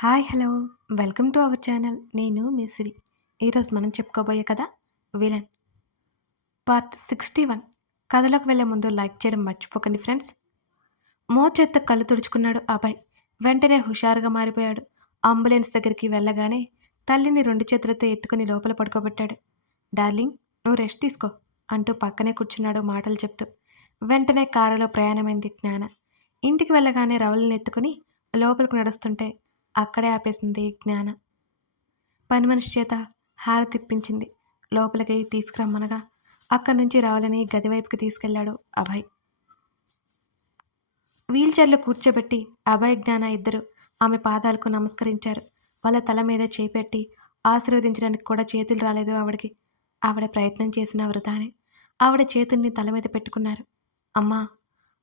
Hi hello welcome to our channel. నేను మీ సిరి. ఈరోజు మనం చెప్పుకోబోయే కథ విలన్ పార్ట్ 61. కథలోకి వెళ్ళే ముందు లైక్ చేయడం మర్చిపోకండి ఫ్రెండ్స్. మోచేత్తో కళ్ళు తుడుచుకున్నాడు అభయ్. వెంటనే హుషారుగా మారిపోయాడు. అంబులెన్స్ దగ్గరికి వెళ్ళగానే తల్లిని 2 చేతులతో ఎత్తుకుని లోపల పడుకోబెట్టాడు. డార్లింగ్, నువ్వు రెస్ట్ తీసుకో అంటూ పక్కనే కూర్చున్నాడు మాటలు చెప్తూ. వెంటనే కారులో ప్రయాణమైంది జ్ఞాన. ఇంటికి వెళ్ళగానే రవలిని ఎత్తుకుని లోపలికి నడుస్తుంటే అక్కడే ఆపేసింది జ్ఞాన. పని మనిషి చేత హారతిప్పించింది. లోపలికి తీసుకురమ్మనగా అక్కడి నుంచి రవలిని గదివైపుకి తీసుకెళ్లాడు అభయ్. వీల్చైర్లో కూర్చోబెట్టి అభయ్ జ్ఞాన ఇద్దరు ఆమె పాదాలకు నమస్కరించారు. వాళ్ళ తల మీద చేపెట్టి ఆశీర్వదించడానికి కూడా చేతులు రాలేదు ఆవిడకి. ఆవిడ ప్రయత్నం చేసిన వృధానే. ఆవిడ చేతుల్ని తల మీద పెట్టుకున్నారు. అమ్మా,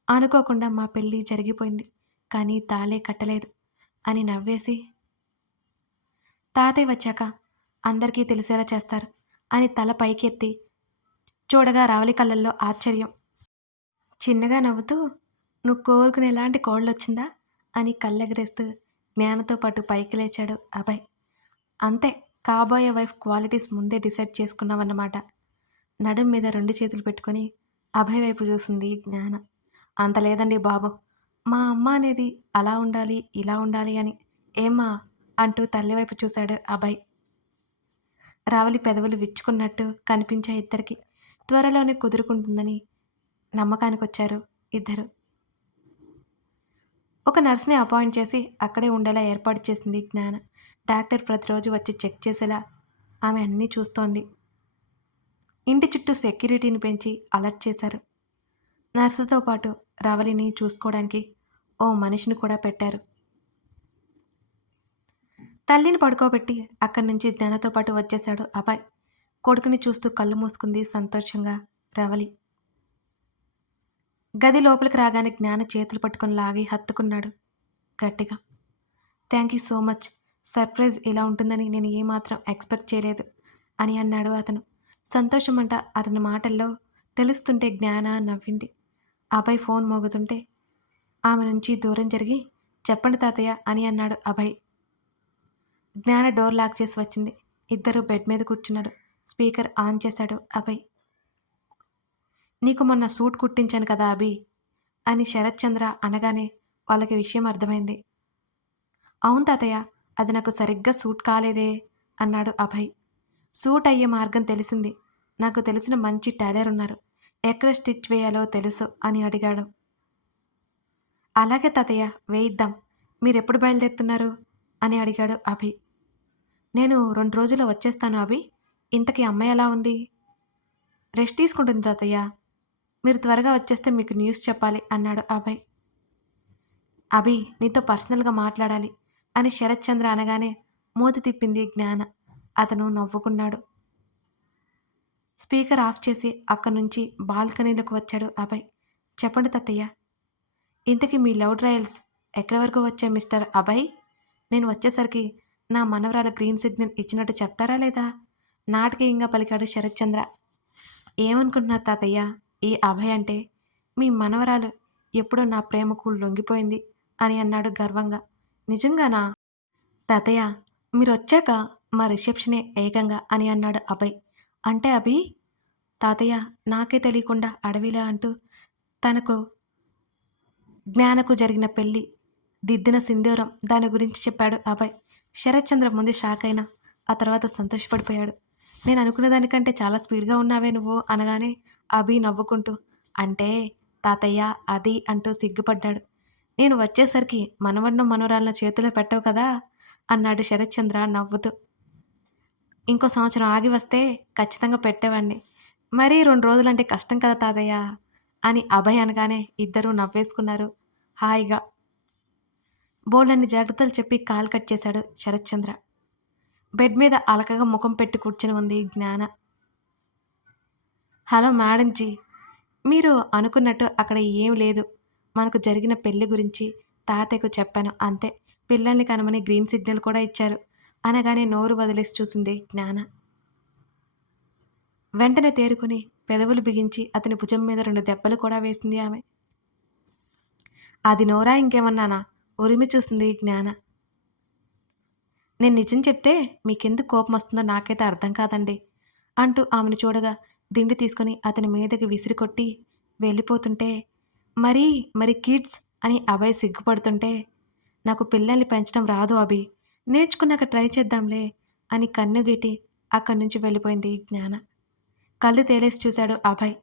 అనుకోకుండా మా పెళ్ళి జరిగిపోయింది, కానీ తాళే కట్టలేదు అని నవ్వేసి, తాతయ్య వచ్చాక అందరికీ తెలిసేలా చేస్తారు అని తల పైకెత్తి చూడగా రావలి కళ్ళల్లో ఆశ్చర్యం. చిన్నగా నవ్వుతూ, నువ్వు కోరుకునే ఎలాంటి కోళ్ళొచ్చిందా అని కళ్ళెగరేస్తూ జ్ఞానతో పాటు పైకి లేచాడు అభయ్. అంతే, కాబోయే వైఫ్ క్వాలిటీస్ ముందే డిసైడ్ చేసుకున్నావన్నమాట. నడుం మీద 2 చేతులు పెట్టుకుని అభయ్ వైపు చూసింది జ్ఞాన. అంత లేదండి బాబు, మా అమ్మ అనేది అలా ఉండాలి ఇలా ఉండాలి అని. ఏమ్మా అంటూ తల్లివైపు చూశాడు అభయ్. రావలి పెదవులు విచ్చుకున్నట్టు కనిపించే ఇద్దరికి. త్వరలోనే కుదురుకుంటుందని నమ్మకానికొచ్చారు ఇద్దరు. ఒక నర్స్ని అపాయింట్ చేసి అక్కడే ఉండేలా ఏర్పాటు చేసింది జ్ఞాన. డాక్టర్ ప్రతిరోజు వచ్చి చెక్ చేసేలా ఆమె అన్నీ చూస్తోంది. ఇంటి చుట్టూ సెక్యూరిటీని పెంచి అలర్ట్ చేశారు. నర్సుతో పాటు రావలిని చూసుకోవడానికి ఓ మనిషిని కూడా పెట్టారు. తల్లిని పడుకోబెట్టి అక్కడి నుంచి జ్ఞానతో పాటు వచ్చేశాడు అభయ్. కొడుకుని చూస్తూ కళ్ళు మూసుకుంది సంతోషంగా రవలి. గది లోపలికి రాగానే జ్ఞాన చేతులు పట్టుకొని లాగి హత్తుకున్నాడు గట్టిగా. Thank you so much. Surprise ఇలా ఉంటుందని నేను ఏమాత్రం ఎక్స్పెక్ట్ చేయలేదు అని అన్నాడు అతను. సంతోషమంట అతని మాటల్లో తెలుస్తుంటే జ్ఞాన నవ్వింది. అభయ్ ఫోన్ మోగుతుంటే ఆమె నుంచి దూరం జరిగి, చెప్పండి తాతయ్య అని అన్నాడు అభయ్. జ్ఞాన డోర్ లాక్ చేసి వచ్చింది. ఇద్దరు బెడ్ మీద కూర్చున్నాడు. స్పీకర్ ఆన్ చేశాడు అభయ్. నీకు మొన్న సూట్ కుట్టించాను కదా అభి అని శరత్ చంద్ర అనగానే వాళ్ళకి విషయం అర్థమైంది. అవును తాతయ్య, అది నాకు సరిగ్గా సూట్ కాలేదే అన్నాడు అభయ్. సూట్ అయ్యే మార్గం తెలిసింది. నాకు తెలిసిన మంచి టైలర్ ఉన్నారు, ఎక్కడ స్టిచ్ వేయాలో తెలుసు అని అడిగాడు. అలాగే తాతయ్య, వేయిద్దాం. మీరెప్పుడు బయలుదేరుతున్నారు అని అడిగాడు అభి. నేను 2 రోజుల్లో వచ్చేస్తాను అభి. ఇంతకీ అమ్మాయి ఎలా ఉంది? రెస్ట్ తీసుకుంటుంది తాతయ్య. మీరు త్వరగా వచ్చేస్తే మీకు న్యూస్ చెప్పాలి అన్నాడు అభయ్. అభి, నీతో పర్సనల్గా మాట్లాడాలి అని శరత్ చంద్ర అనగానే మూతి తిప్పింది జ్ఞాన. అతను నవ్వుకున్నాడు. స్పీకర్ ఆఫ్ చేసి అక్కడి నుంచి బాల్కనీలోకి వచ్చాడు అభయ్. చెప్పండి తాతయ్య. ఇంతకీ మీ లవ్ ట్రయల్స్ ఎక్కడి వరకు వచ్చాయి మిస్టర్ అభయ్? నేను వచ్చేసరికి నా మనవరాలు గ్రీన్ సిగ్నల్ ఇచ్చినట్టు చెప్తారా లేదా? నాటకీయంగా పలికాడు శరత్ చంద్ర. ఏమనుకుంటున్నారు తాతయ్య, ఈ అభయ్ అంటే? మీ మనవరాలు ఎప్పుడో నా ప్రేమకు లొంగిపోయింది అని అన్నాడు గర్వంగా. నిజంగానా తాతయ్య? మీరు వచ్చాక మా రిసెప్షనే ఏకంగా అని అన్నాడు అభయ్. అంటే అభి? తాతయ్య, నాకే తెలియకుండా అడవిలా అంటూ తనకు జ్ఞానకు జరిగిన పెళ్లి, దిద్దిన సింధూరం, దాని గురించి చెప్పాడు అభయ్. శరత్ చంద్ర ముందు షాక్ అయినా ఆ తర్వాత సంతోషపడిపోయాడు. నేను అనుకున్న దానికంటే చాలా స్పీడ్గా ఉన్నావే నువ్వు అనగానే అభి నవ్వుకుంటూ, అంటే తాతయ్య అది అంటూ సిగ్గుపడ్డాడు. నేను వచ్చేసరికి మనవడినో మనవరాలను చేతిలో పెట్టవు కదా అన్నాడు శరత్ చంద్ర నవ్వుతూ. ఇంకో సంవత్సరం ఆగి వస్తే ఖచ్చితంగా పెట్టేవాడిని. మరీ 2 రోజులంటే కష్టం కదా తాతయ్య అని అభయ్ అనగానే ఇద్దరూ నవ్వేసుకున్నారు హాయిగా. బోల్డన్ని జాగ్రత్తలు చెప్పి కాల్ కట్ చేశాడు శరత్ చంద్ర. బెడ్ మీద అలకగా ముఖం పెట్టి కూర్చుని ఉంది జ్ఞాన. హలో మేడం జీ, మీరు అనుకున్నట్టు అక్కడ ఏం లేదు. మనకు జరిగిన పెళ్లి గురించి తాతయ్యకు చెప్పాను అంతే. పిల్లల్ని కనమని గ్రీన్ సిగ్నల్ కూడా ఇచ్చారు అనగానే నోరు వదిలేసి చూసింది జ్ఞాన. వెంటనే తేరుకుని పెదవులు బిగించి అతని భుజం మీద 2 దెబ్బలు కూడా వేసింది ఆమె. అది నోరా ఇంకేమన్నానా? ఉరిమి చూసింది జ్ఞాన. నేను నిజం చెప్తే మీకెందుకు కోపం వస్తుందో నాకైతే అర్థం కాదండి అంటూ ఆమెను చూడగా దిండు తీసుకొని అతని మీదకి విసిరికొట్టి వెళ్ళిపోతుంటే మరీ మరి కిడ్స్ అని అభయ్ సిగ్గుపడుతుంటే నాకు పిల్లల్ని పెంచడం రాదు అభి నేర్చుకున్నాక ట్రై చేద్దాంలే అని కన్నుగీటి అక్కడి నుంచి వెళ్ళిపోయింది జ్ఞాన. కళ్ళు తేలేసి చూశాడు అభయ్.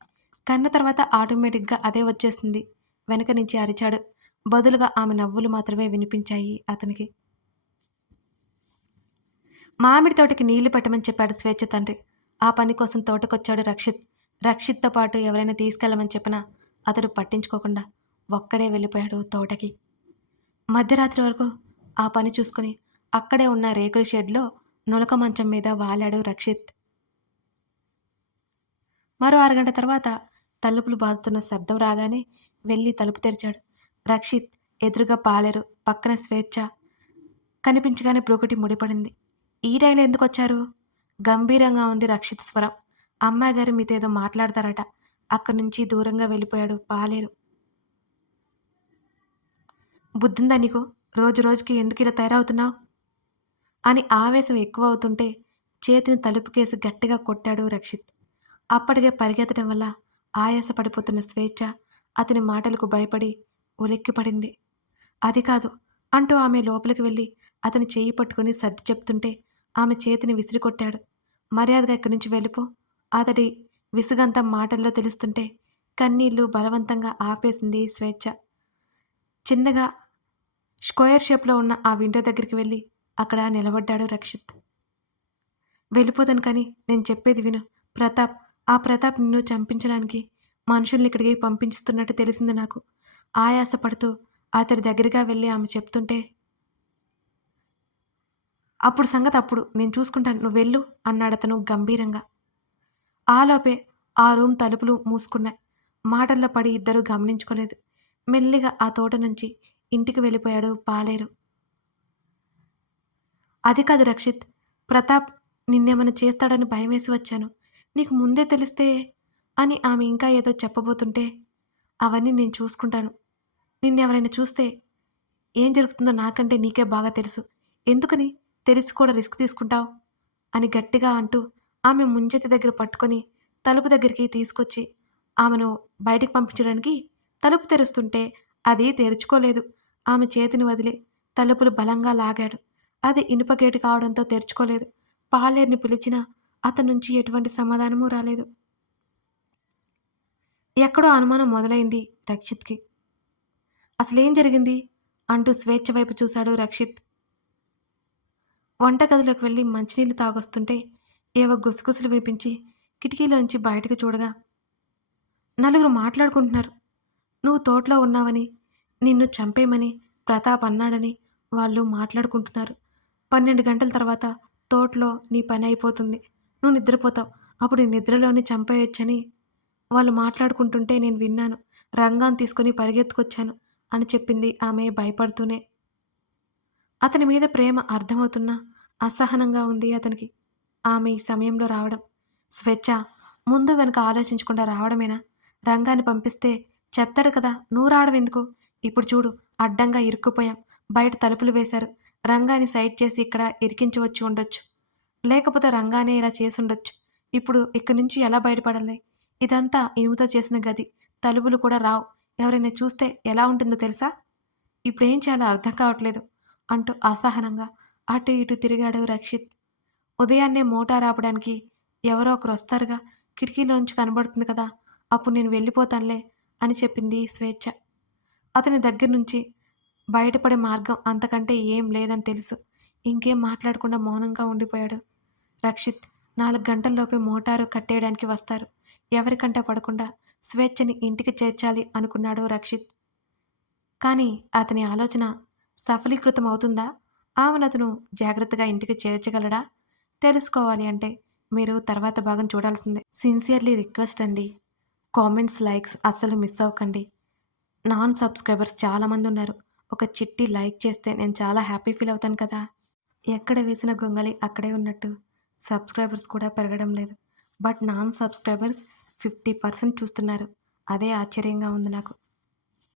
కన్న తర్వాత ఆటోమేటిక్గా అదే వచ్చేస్తుంది. వెనక నుంచి అరిచాడు. బదులుగా ఆమె నవ్వులు మాత్రమే వినిపించాయి అతనికి. మామిడి తోటకి నీళ్లు పెట్టమని చెప్పాడు స్వేచ్ఛ తండ్రి. ఆ పని కోసం తోటకొచ్చాడు రక్షిత్. రక్షిత్తో పాటు ఎవరైనా తీసుకెళ్ళమని చెప్పినా అతడు పట్టించుకోకుండా ఒక్కడే వెళ్ళిపోయాడు తోటకి. మధ్యరాత్రి వరకు ఆ పని చూసుకుని అక్కడే ఉన్న రేకుల షెడ్లో నులక మంచం మీద వాలాడు రక్షిత్. మరో అరగంట తర్వాత తలుపులు బాదుతున్న శబ్దం రాగానే వెళ్ళి తలుపు తెరిచాడు రక్షిత్. ఎదురుగా పాలేరు, పక్కన స్వేచ్ఛ కనిపించగానే బ్రొకటి ముడిపడింది. ఈ టైంలో ఎందుకు వచ్చారు? గంభీరంగా ఉంది రక్షిత్ స్వరం. అమ్మాయి గారు మీతో ఏదో మాట్లాడతారట. అక్కడి నుంచి దూరంగా వెళ్ళిపోయాడు పాలేరు. బుద్ధిందా నీకు? రోజు రోజుకి ఎందుకు ఇలా తయారవుతున్నావు అని ఆవేశం ఎక్కువ అవుతుంటే చేతిని తలుపుకేసి గట్టిగా కొట్టాడు రక్షిత్. అప్పటికే పరిగెత్తడం వల్ల ఆయాస పడిపోతున్న స్వేచ్ఛ అతని మాటలకు భయపడి ఉలిక్కిపడింది. అది కాదు అంటూ ఆమె లోపలికి వెళ్ళి అతని చేయి పట్టుకుని సర్ది చెప్తుంటే ఆమె చేతిని విసిరికొట్టాడు. మర్యాదగా ఇక్కడి నుంచి వెళ్ళిపో. అతడి విసుగంతా మాటల్లో తెలుస్తుంటే కన్నీళ్లు బలవంతంగా ఆపేసింది స్వేచ్ఛ. చిన్నగా స్క్వేర్ షేప్లో ఉన్న ఆ విండో దగ్గరికి వెళ్ళి అక్కడ నిలబడ్డాడు రక్షిత్. వెళ్ళిపోతాను కానీ నేను చెప్పేది విను. ప్రతాప్ నిన్ను చంపించడానికి మనుషుల్ని ఇక్కడికి పంపించుతున్నట్టు తెలిసింది నాకు. ఆయాసపడుతూ అతడి దగ్గరగా వెళ్ళి ఆమె చెప్తుంటే అప్పుడు సంగతి అప్పుడు నేను చూసుకుంటాను, నువ్వు వెళ్ళు అన్నాడతను గంభీరంగా. ఆలోపే ఆ రూమ్ తలుపులు మూసుకున్నాయి. మాటల్లో పడి ఇద్దరూ గమనించుకోలేదు. మెల్లిగా ఆ తోట నుంచి ఇంటికి వెళ్ళిపోయాడు పాలేరు. అది కాదు రక్షిత్, ప్రతాప్ నిన్నేమైనా చేస్తాడని భయమేసి వచ్చాను. నీకు ముందే తెలిస్తే అని ఆమె ఇంకా ఏదో చెప్పబోతుంటే అవన్నీ నేను చూసుకుంటాను. నిన్నెవరైనా చూస్తే ఏం జరుగుతుందో నాకంటే నీకే బాగా తెలుసు. ఎందుకని తెలిసి కూడా రిస్క్ తీసుకుంటావు అని గట్టిగా అంటూ ఆమె ముంజెత్తి దగ్గర పట్టుకొని తలుపు దగ్గరికి తీసుకొచ్చి ఆమెను బయటికి పంపించడానికి తలుపు తెరుస్తుంటే అది తెరుచుకోలేదు. ఆమె చేతిని వదిలి తలుపులు బలంగా లాగాడు. అది ఇనుప గేటు కావడంతో తెరుచుకోలేదు. పాలేరుని పిలిచినా అతని నుంచి ఎటువంటి సమాధానమూ రాలేదు. ఎక్కడో అనుమానం మొదలైంది రక్షిత్కి. అసలేం జరిగింది అంటూ స్వేచ్ఛ వైపు చూశాడు రక్షిత్. వంటగదిలోకి వెళ్ళి మంచినీళ్ళు తాగొస్తుంటే ఏవో గుసగుసలు వినిపించి కిటికీలోంచి బయటకు చూడగా నలుగురు మాట్లాడుకుంటున్నారు. నువ్వు తోటలో ఉన్నావని, నిన్ను చంపేయమని ప్రతాప్ అన్నాడని వాళ్ళు మాట్లాడుకుంటున్నారు. 12 గంటల తర్వాత తోటలో నీ పని అయిపోతుంది. నువ్వు నిద్రపోతావు. అప్పుడు నీ నిద్రలోనే చంపేయొచ్చని వాళ్ళు మాట్లాడుకుంటుంటే నేను విన్నాను. రంగాన్ని తీసుకొని పరిగెత్తుకొచ్చాను అని చెప్పింది ఆమె భయపడుతూనే. అతని మీద ప్రేమ అర్థమవుతున్నా అసహనంగా ఉంది అతనికి ఆమె ఈ సమయంలో రావడం. స్వేచ్ఛ ముందు వెనక ఆలోచించకుండా రావడమేనా? రంగాన్ని పంపిస్తే చెప్తాడు కదా, నువ్వు రావడం ఎందుకు? ఇప్పుడు చూడు, అడ్డంగా ఇరుక్కుపోయాం. బయట తలుపులు వేశారు. రంగాన్ని సైడ్ చేసి ఇక్కడ ఇరికించవచ్చు ఉండొచ్చు. లేకపోతే రంగానే ఇలా చేసి ఉండొచ్చు. ఇప్పుడు ఇక్కడి నుంచి ఎలా బయటపడాలి? ఇదంతా ఇనుముతో చేసిన గది. తలుపులు కూడా రావు. ఎవరైనా చూస్తే ఎలా ఉంటుందో తెలుసా? ఇప్పుడేం చేయాలో అర్థం కావట్లేదు అంటూ అసహనంగా అటు ఇటు తిరిగాడు రక్షిత్. ఉదయాన్నే మోటార్ ఆపడానికి ఎవరో ఒకరు వస్తారుగా, కిటికీలోంచి కనబడుతుంది కదా, అప్పుడు నేను వెళ్ళిపోతానులే అని చెప్పింది స్వేచ్ఛ. అతని దగ్గర నుంచి బయటపడే మార్గం అంతకంటే ఏం లేదని తెలుసు. ఇంకేం మాట్లాడకుండా మౌనంగా ఉండిపోయాడు రక్షిత్. 4 గంటల్లోపే మోటారు కట్టేయడానికి వస్తారు. ఎవరికంటే పడకుండా స్వేచ్ఛని ఇంటికి చేర్చాలి అనుకున్నాడు రక్షిత్. కానీ అతని ఆలోచన సఫలీకృతం అవుతుందా? ఆమెను అతను జాగ్రత్తగా ఇంటికి చేర్చగలడా? తెలుసుకోవాలి అంటే మీరు తర్వాత భాగం చూడాల్సిందే. సిన్సియర్లీ రిక్వెస్ట్ అండి. కామెంట్స్, లైక్స్ అస్సలు మిస్ అవ్వకండి. నాన్ సబ్స్క్రైబర్స్ చాలామంది ఉన్నారు. ఒక చిట్టి లైక్ చేస్తే నేను చాలా హ్యాపీ ఫీల్ అవుతాను కదా. ఎక్కడ వేసిన గొంగలి అక్కడే ఉన్నట్టు సబ్స్క్రైబర్స్ కూడా పెరగడం లేదు. బట్ నాన్ సబ్స్క్రైబర్స్ 50% చూస్తున్నారు. అదే ఆశ్చర్యంగా ఉంది నాకు.